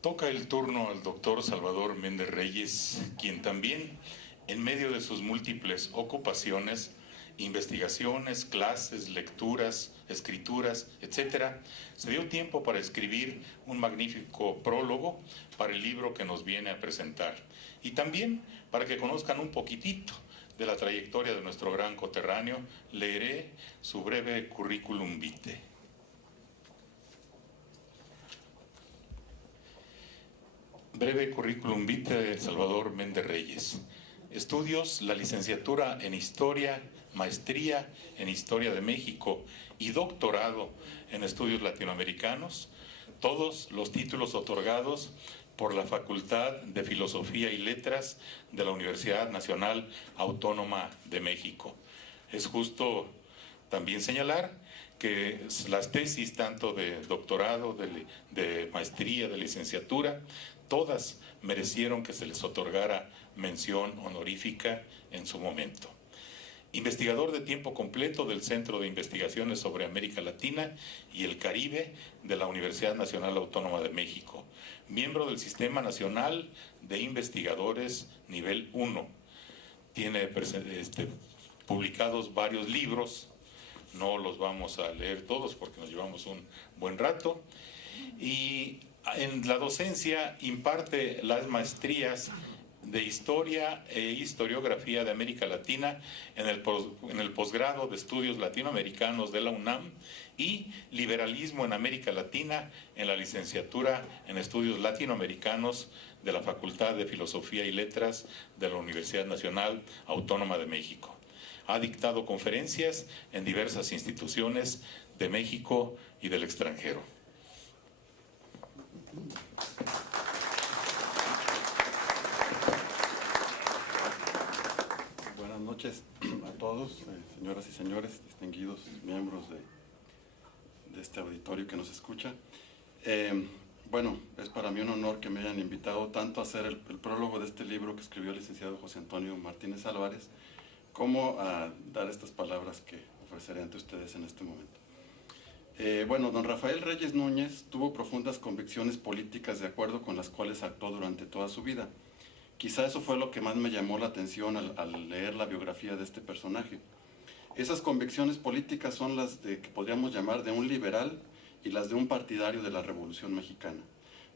Toca el turno al doctor Salvador Méndez Reyes, quien también, en medio de sus múltiples ocupaciones, investigaciones, clases, lecturas, escrituras, etcétera, se dio tiempo para escribir un magnífico prólogo para el libro que nos viene a presentar. Y también, para que conozcan un poquitito de la trayectoria de nuestro gran coterráneo, leeré su breve currículum vitae. Breve currículum vitae de Salvador Méndez Reyes. Estudios: la licenciatura en Historia, maestría en Historia de México y doctorado en Estudios Latinoamericanos, todos los títulos otorgados por la Facultad de Filosofía y Letras de la Universidad Nacional Autónoma de México. Es justo también señalar que las tesis, tanto de doctorado, de maestría, de licenciatura, todas merecieron que se les otorgara mención honorífica en su momento. Investigador de tiempo completo del Centro de Investigaciones sobre América Latina y el Caribe de la Universidad Nacional Autónoma de México. Miembro del Sistema Nacional de Investigadores Nivel 1. Tiene publicados varios libros. No los vamos a leer todos porque nos llevamos un buen rato. Y en la docencia imparte las maestrías de Historia e Historiografía de América Latina en el posgrado de Estudios Latinoamericanos de la UNAM y Liberalismo en América Latina en la licenciatura en Estudios Latinoamericanos de la Facultad de Filosofía y Letras de la Universidad Nacional Autónoma de México. Ha dictado conferencias en diversas instituciones de México y del extranjero. Buenas noches a todos, señoras y señores, distinguidos miembros de este auditorio que nos escucha. Bueno, es para mí un honor que me hayan invitado tanto a hacer el prólogo de este libro que escribió el licenciado José Antonio Martínez Álvarez, como a dar estas palabras que ofreceré ante ustedes en este momento. Bueno, don Rafael Reyes Núñez tuvo profundas convicciones políticas de acuerdo con las cuales actuó durante toda su vida. Quizá eso fue lo que más me llamó la atención al leer la biografía de este personaje. Esas convicciones políticas son las que podríamos llamar de un liberal y las de un partidario de la Revolución Mexicana.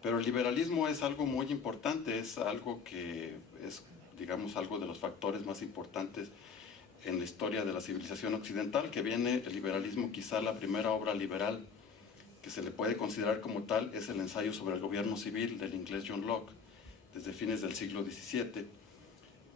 Pero el liberalismo es algo muy importante, es algo que es, digamos, algo de los factores más importantes en la historia de la civilización occidental, que viene el liberalismo. Quizá la primera obra liberal que se le puede considerar como tal es el ensayo sobre el gobierno civil del inglés John Locke, desde fines del siglo XVII.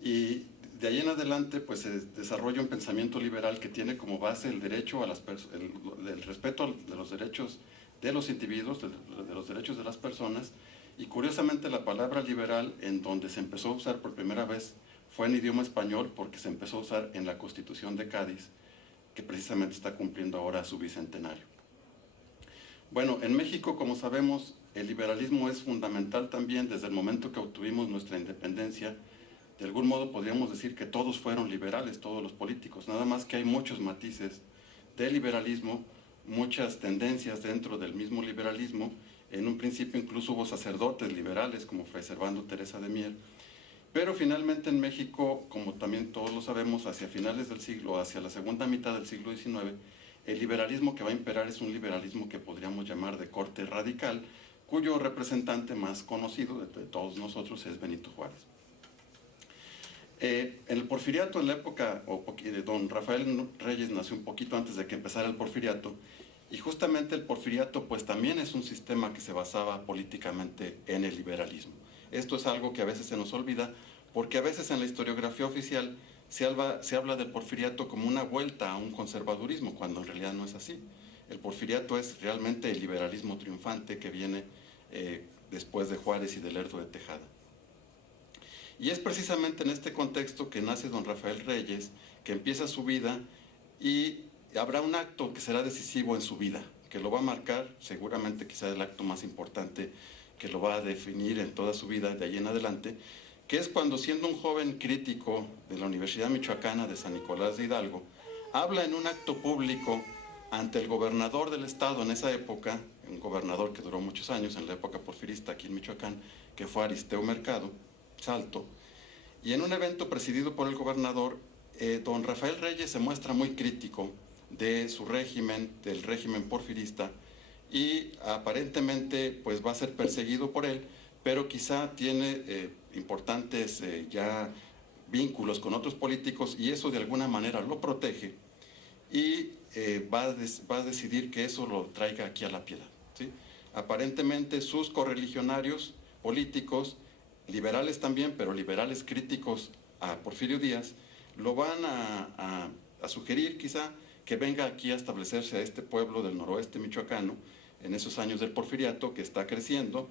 Y de ahí en adelante pues se desarrolla un pensamiento liberal que tiene como base el derecho a el respeto de los derechos de los individuos, de los derechos de las personas. Y curiosamente la palabra liberal, en donde se empezó a usar por primera vez, fue en idioma español, porque se empezó a usar en la Constitución de Cádiz, que precisamente está cumpliendo ahora su bicentenario. Bueno, en México, como sabemos, el liberalismo es fundamental también desde el momento que obtuvimos nuestra independencia. De algún modo podríamos decir que todos fueron liberales, todos los políticos, nada más que hay muchos matices de liberalismo, muchas tendencias dentro del mismo liberalismo. En un principio incluso hubo sacerdotes liberales como Fray Servando Teresa de Mier, pero finalmente en México, como también todos lo sabemos, hacia finales del siglo, hacia la segunda mitad del siglo XIX, el liberalismo que va a imperar es un liberalismo que podríamos llamar de corte radical, cuyo representante más conocido de todos nosotros es Benito Juárez. En el Porfiriato, en la época de don Rafael Reyes, nació un poquito antes de que empezara el Porfiriato, y justamente el Porfiriato pues también es un sistema que se basaba políticamente en el liberalismo. Esto es algo que a veces se nos olvida, porque a veces en la historiografía oficial se habla del Porfiriato como una vuelta a un conservadurismo, cuando en realidad no es así. El Porfiriato es realmente el liberalismo triunfante que viene después de Juárez y de Lerdo de Tejada. Y es precisamente en este contexto que nace don Rafael Reyes, que empieza su vida, y habrá un acto que será decisivo en su vida, que lo va a marcar, seguramente quizá el acto más importante que lo va a definir en toda su vida de ahí en adelante, que es cuando, siendo un joven crítico de la Universidad Michoacana de San Nicolás de Hidalgo, habla en un acto público ante el gobernador del estado en esa época, un gobernador que duró muchos años en la época porfirista aquí en Michoacán, que fue Aristeo Mercado Salto, y en un evento presidido por el gobernador, don Rafael Reyes se muestra muy crítico de su régimen, del régimen porfirista, y aparentemente pues va a ser perseguido por él, pero quizá tiene importantes ya vínculos con otros políticos y eso de alguna manera lo protege y va a decidir que eso lo traiga aquí a La Piedad, ¿sí? Aparentemente sus correligionarios políticos, liberales también, pero liberales críticos a Porfirio Díaz, lo van a sugerir quizá que venga aquí a establecerse a este pueblo del noroeste michoacano en esos años del porfiriato que está creciendo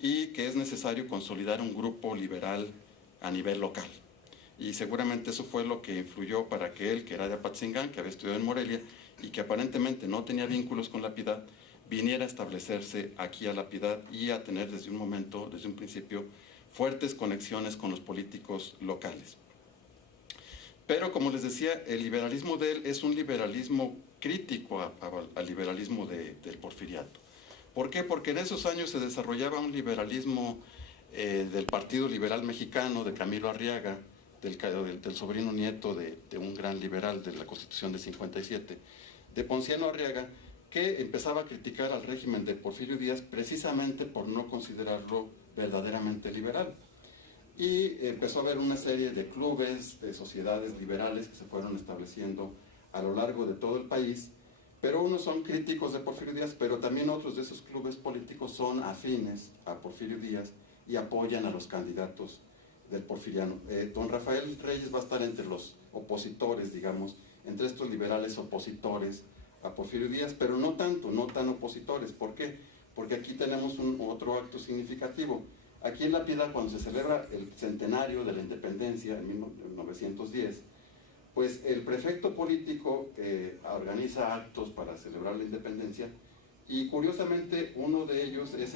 y que es necesario consolidar un grupo liberal a nivel local. Y seguramente eso fue lo que influyó para que él, que era de Apatzingán, que había estudiado en Morelia y que aparentemente no tenía vínculos con La Piedad, viniera a establecerse aquí a La Piedad y a tener desde un principio, fuertes conexiones con los políticos locales. Pero como les decía, el liberalismo de él es un liberalismo crítico al liberalismo del porfiriato. ¿Por qué? Porque en esos años se desarrollaba un liberalismo del Partido Liberal Mexicano, de Camilo Arriaga, del sobrino nieto de un gran liberal de la Constitución de 57, de Ponciano Arriaga, que empezaba a criticar al régimen de Porfirio Díaz precisamente por no considerarlo verdaderamente liberal. Y empezó a haber una serie de clubes, de sociedades liberales que se fueron estableciendo a lo largo de todo el país, pero unos son críticos de Porfirio Díaz, pero también otros de esos clubes políticos son afines a Porfirio Díaz y apoyan a los candidatos del porfiriano. Don Rafael Reyes va a estar entre los opositores, digamos, entre estos liberales opositores a Porfirio Díaz, pero no tanto, no tan opositores. ¿Por qué? Porque aquí tenemos otro acto significativo. Aquí en La Piedad, cuando se celebra el centenario de la independencia en 1910, pues el prefecto político organiza actos para celebrar la independencia y curiosamente uno de ellos es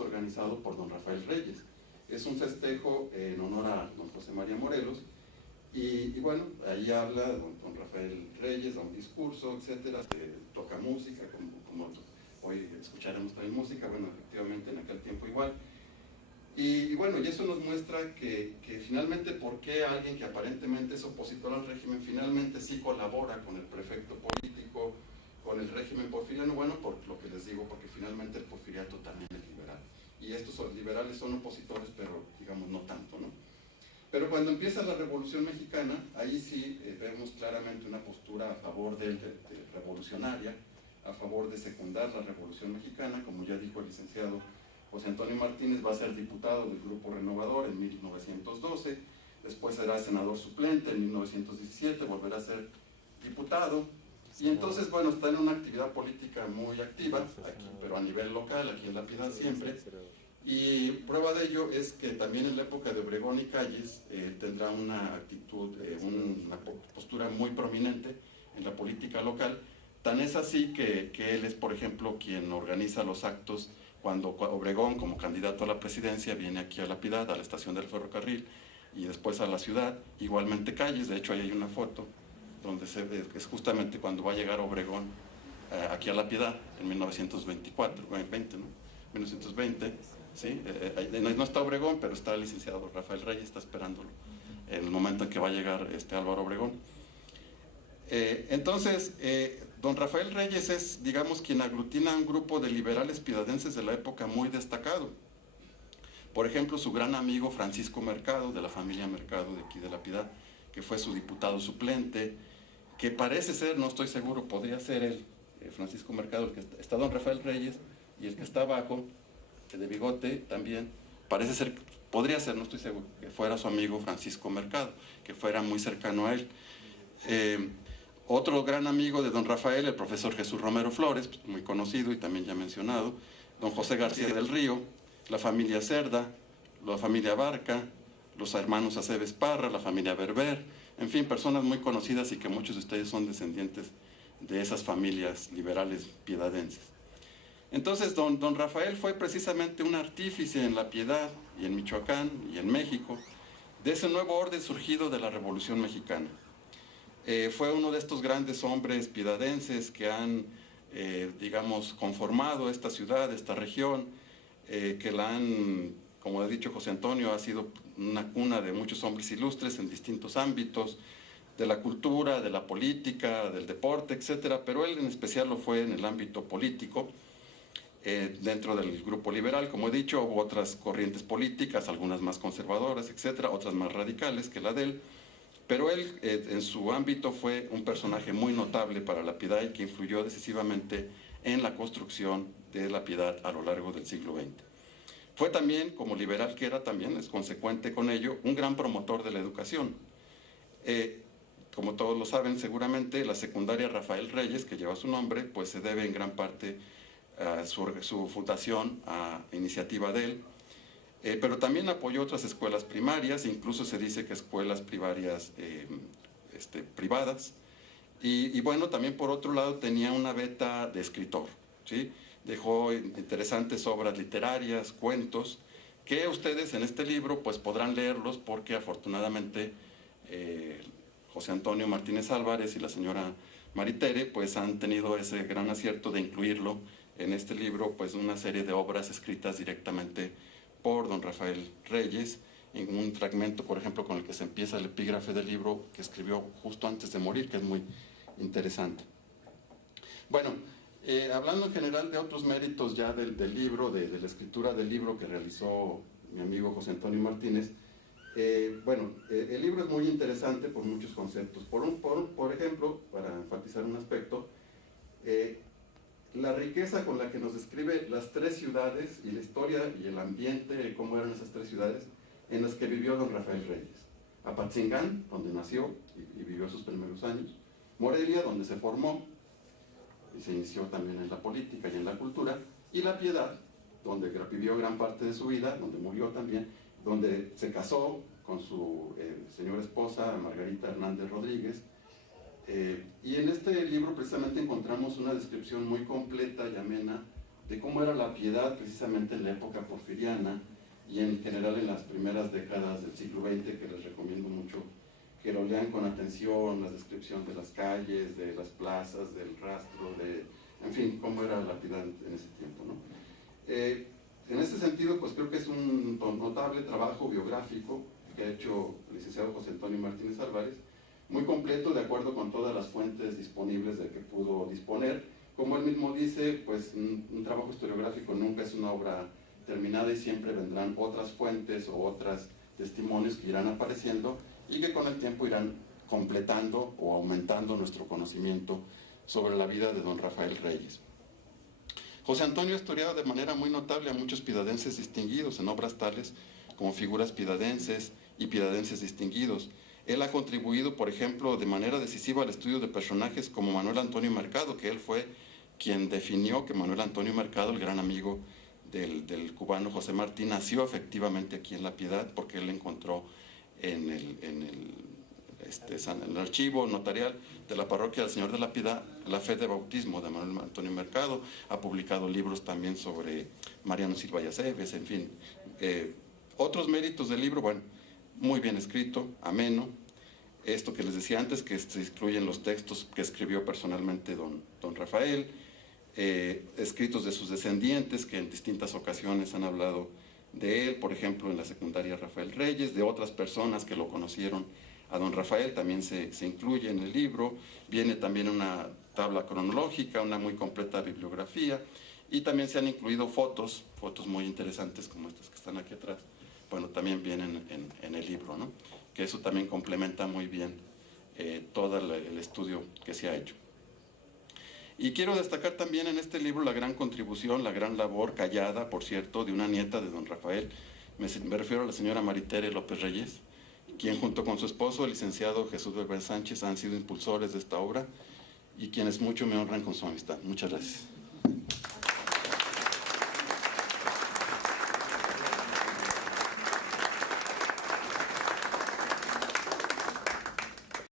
organizado por don Rafael Reyes. Es un festejo en honor a don José María Morelos y bueno, ahí habla don Rafael Reyes, da un discurso, etcétera, toca música, como hoy escucharemos también música, bueno, efectivamente en aquel tiempo igual. Y bueno, y eso nos muestra que finalmente por qué alguien que aparentemente es opositor al régimen finalmente sí colabora con el prefecto político, con el régimen porfiriano. Bueno, por lo que les digo, porque finalmente el porfiriato también es liberal. Y estos liberales son opositores, pero digamos no tanto, ¿no? Pero cuando empieza la Revolución Mexicana, ahí sí vemos claramente una postura a favor revolucionaria, a favor de secundar la Revolución Mexicana, como ya dijo el licenciado José Antonio Martínez, va a ser diputado del Grupo Renovador en 1912, después será senador suplente en 1917, volverá a ser diputado, y entonces, bueno, está en una actividad política muy activa, aquí, pero a nivel local, aquí en La Piedad siempre, y prueba de ello es que también en la época de Obregón y Calles tendrá una actitud, una postura muy prominente en la política local, tan es así que él es, por ejemplo, quien organiza los actos cuando Obregón, como candidato a la presidencia, viene aquí a La Piedad, a la estación del ferrocarril, y después a la ciudad, igualmente Calles, de hecho ahí hay una foto, donde se ve, es justamente cuando va a llegar Obregón aquí a La Piedad, en 1924, 1920, ¿sí? No está Obregón, pero está el licenciado Rafael Reyes, está esperándolo, en el momento en que va a llegar Álvaro Obregón. Entonces, don Rafael Reyes es, digamos, quien aglutina a un grupo de liberales piedadenses de la época muy destacado. Por ejemplo, su gran amigo Francisco Mercado, de la familia Mercado de aquí de La Piedad, que fue su diputado suplente, que parece ser, no estoy seguro, podría ser él, Francisco Mercado, el que está don Rafael Reyes, y el que está abajo, de bigote también, parece ser, podría ser, no estoy seguro, que fuera su amigo Francisco Mercado, que fuera muy cercano a él. Otro gran amigo de don Rafael, el profesor Jesús Romero Flores, muy conocido y también ya mencionado, don José García del Río, la familia Cerda, la familia Barca, los hermanos Aceves Parra, la familia Berber, en fin, personas muy conocidas y que muchos de ustedes son descendientes de esas familias liberales piedadenses. Entonces, don Rafael fue precisamente un artífice en La Piedad y en Michoacán y en México de ese nuevo orden surgido de la Revolución Mexicana. Fue uno de estos grandes hombres piedadenses que han, digamos, conformado esta ciudad, esta región, que la han, como ha dicho José Antonio, ha sido una cuna de muchos hombres ilustres en distintos ámbitos, de la cultura, de la política, del deporte, etcétera, pero él en especial lo fue en el ámbito político. Dentro del grupo liberal, como he dicho, hubo otras corrientes políticas, algunas más conservadoras, etcétera, otras más radicales que la de él, pero él en su ámbito fue un personaje muy notable para La Piedad y que influyó decisivamente en la construcción de La Piedad a lo largo del siglo XX. Fue también, como liberal que era también, es consecuente con ello, un gran promotor de la educación. Como todos lo saben seguramente, la secundaria Rafael Reyes, que lleva su nombre, pues se debe en gran parte a su fundación, a iniciativa de él, pero también apoyó otras escuelas primarias, incluso se dice que escuelas primarias privadas, y bueno, también por otro lado tenía una beta de escritor, ¿sí? Dejó interesantes obras literarias, cuentos, que ustedes en este libro pues podrán leerlos porque afortunadamente José Antonio Martínez Álvarez y la señora Maritere pues han tenido ese gran acierto de incluirlo en este libro, pues una serie de obras escritas directamente por don Rafael Reyes, en un fragmento, por ejemplo, con el que se empieza el epígrafe del libro que escribió justo antes de morir, que es muy interesante. Bueno, hablando en general de otros méritos ya del libro, de la escritura del libro que realizó mi amigo José Antonio Martínez, bueno, el libro es muy interesante por muchos conceptos. Por ejemplo, para enfatizar un aspecto, la riqueza con la que nos describe las tres ciudades y la historia y el ambiente, cómo eran esas tres ciudades en las que vivió don Rafael Reyes. Apatzingán, donde nació y vivió sus primeros años. Morelia, donde se formó y se inició también en la política y en la cultura. Y La Piedad, donde vivió gran parte de su vida, donde murió también, donde se casó con su señora esposa, Margarita Hernández Rodríguez. Y en este libro precisamente encontramos una descripción muy completa y amena de cómo era La Piedad precisamente en la época porfiriana y en general en las primeras décadas del siglo XX, que les recomiendo mucho que lo lean con atención, la descripción de las calles, de las plazas, del rastro, en fin, cómo era La Piedad en ese tiempo, ¿no? En ese sentido, pues creo que es un notable trabajo biográfico que ha hecho el licenciado José Antonio Martínez Álvarez, muy completo, de acuerdo con todas las fuentes disponibles de que pudo disponer. Como él mismo dice, pues un trabajo historiográfico nunca es una obra terminada y siempre vendrán otras fuentes o otros testimonios que irán apareciendo y que con el tiempo irán completando o aumentando nuestro conocimiento sobre la vida de don Rafael Reyes. José Antonio ha historiado de manera muy notable a muchos piedadenses distinguidos en obras tales como Figuras piedadenses y Piedadenses distinguidos. Él ha contribuido, por ejemplo, de manera decisiva al estudio de personajes como Manuel Antonio Mercado, que él fue quien definió que Manuel Antonio Mercado, el gran amigo del cubano José Martí, nació efectivamente aquí en La Piedad, porque él encontró en el archivo notarial de la parroquia del Señor de la Piedad la fe de bautismo de Manuel Antonio Mercado. Ha publicado libros también sobre Mariano Silva y Aceves, en fin. Otros méritos del libro, bueno, muy bien escrito, ameno. Esto que les decía antes, que se incluyen los textos que escribió personalmente don Rafael, escritos de sus descendientes que en distintas ocasiones han hablado de él, por ejemplo en la secundaria Rafael Reyes, de otras personas que lo conocieron a don Rafael, también se incluye en el libro. Viene también una tabla cronológica, una muy completa bibliografía, y también se han incluido fotos muy interesantes como estas que están aquí atrás. Bueno, también vienen en el libro, ¿no? Que eso también complementa muy bien todo el estudio que se ha hecho. Y quiero destacar también en este libro la gran contribución, la gran labor callada, por cierto, de una nieta de don Rafael. Me refiero a la señora Maritere López Reyes, quien junto con su esposo, el licenciado Jesús Weber Sánchez, han sido impulsores de esta obra y quienes mucho me honran con su amistad. Muchas gracias.